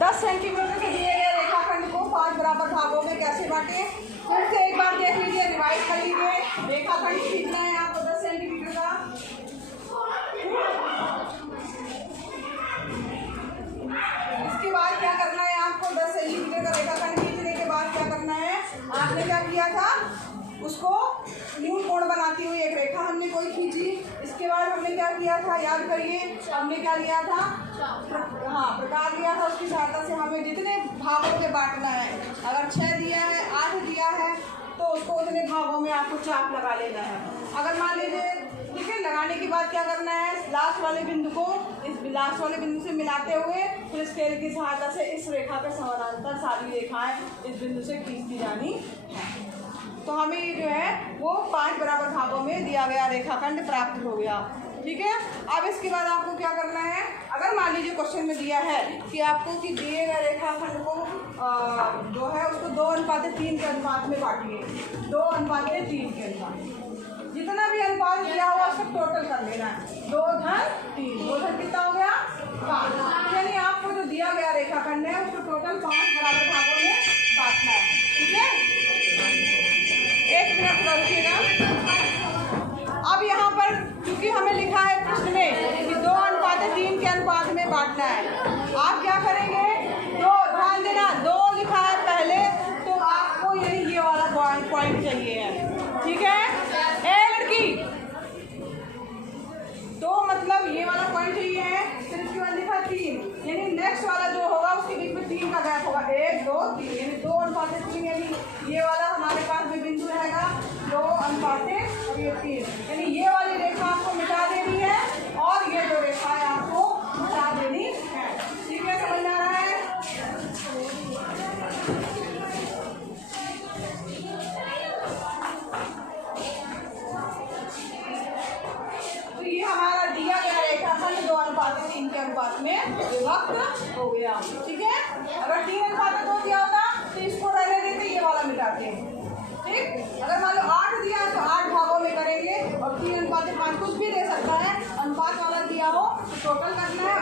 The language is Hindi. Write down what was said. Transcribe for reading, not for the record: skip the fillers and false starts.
10 सेंटीमीटर से दिए गए रेखाखंड को 5 बराबर भागों में कैसे बांटे। फिर से एक बार देख लीजिए, रिवाइज कर लीजिए। रेखाखंड खींचना है आपको 10 सेंटीमीटर का। इसके बाद क्या करना है आपको, 10 सेंटीमीटर का रेखाखंड खींचने के बाद क्या करना है, आपने क्या किया था, उसको न्यून कोण बनाती हुई एक रेखा हमने कोई खींची। इसके बाद हमने क्या किया था, याद करिए, हमने क्या लिया था, हाँ प्रकार लिया था। उसकी सहायता से हमें जितने भागों में बांटना है, अगर 6 दिया है, 8 दिया है, तो उसको उतने भागों में आपको चाप लगा लेना है। अगर मान लीजिए, ठीक है, लगाने के बाद क्या करना है, लास्ट वाले बिंदु को इस लास्ट वाले बिंदु से मिलाते हुए फिर स्केल की सहायता से इस रेखा के समानांतर सारी रेखाएं इस बिंदु से खींचती जानी है। तो हमें ये जो है वो 5 बराबर भागों में दिया गया रेखाखंड प्राप्त हो गया। ठीक है, अब इसके बाद आपको क्या करना है, अगर मान लीजिए क्वेश्चन में दिया है कि आपको कि दिए गए रेखाखंड को जो है उसको 2:3 के अनुपात में बांटिए। 2:3 के अनुपात, जितना भी अनुपात दिया हुआ उसका टोटल कर लेना है। 2:3, 2 कितना हो गया, 5। यानी आपको जो दिया गया रेखाखंड है उसको टोटल 5 बराबर भागों में बांटना है। ठीक है, एक मिनट रुकिएगा। अब यहाँ पर क्योंकि हमें लिखा है प्रश्न में कि 2:3 के अनुपात में बांटना है, आप क्या करेंगे, 2, ध्यान देना, 2 लिखा है पहले, तो आपको ये वाला पॉइंट चाहिए है। ठीक है, ए लड़की, 2 मतलब ये वाला पॉइंट चाहिए है। फिर इसके बाद लिखा 3, यानी नेक्स्ट वाला जो होगा उसके बीच में 3 का गैप होगा, 1, 2, 3, यानी 2:3, यानी ये वाला हमारे पास में बिंदु रहेगा 2:3, यानी ये वाली रेखा आपको मिटा देनी है और ये जो रेखा है आपको मिटा देनी है। ठीक है, समझ आ रहा है। तो ये हमारा दिया गया रेखाखंड 2:3 के अनुपात में विभक्त हो गया। ठीक है, अगर 3:2 दिया होता तो इसको रहने देते, ये वाला मिटाते हैं। ठीक, अगर मान लो 8 दिया तो 8 भागों में करेंगे और 3:5 कुछ भी दे सकता है, अनुपात वाला दिया हो तो टोटल करना है।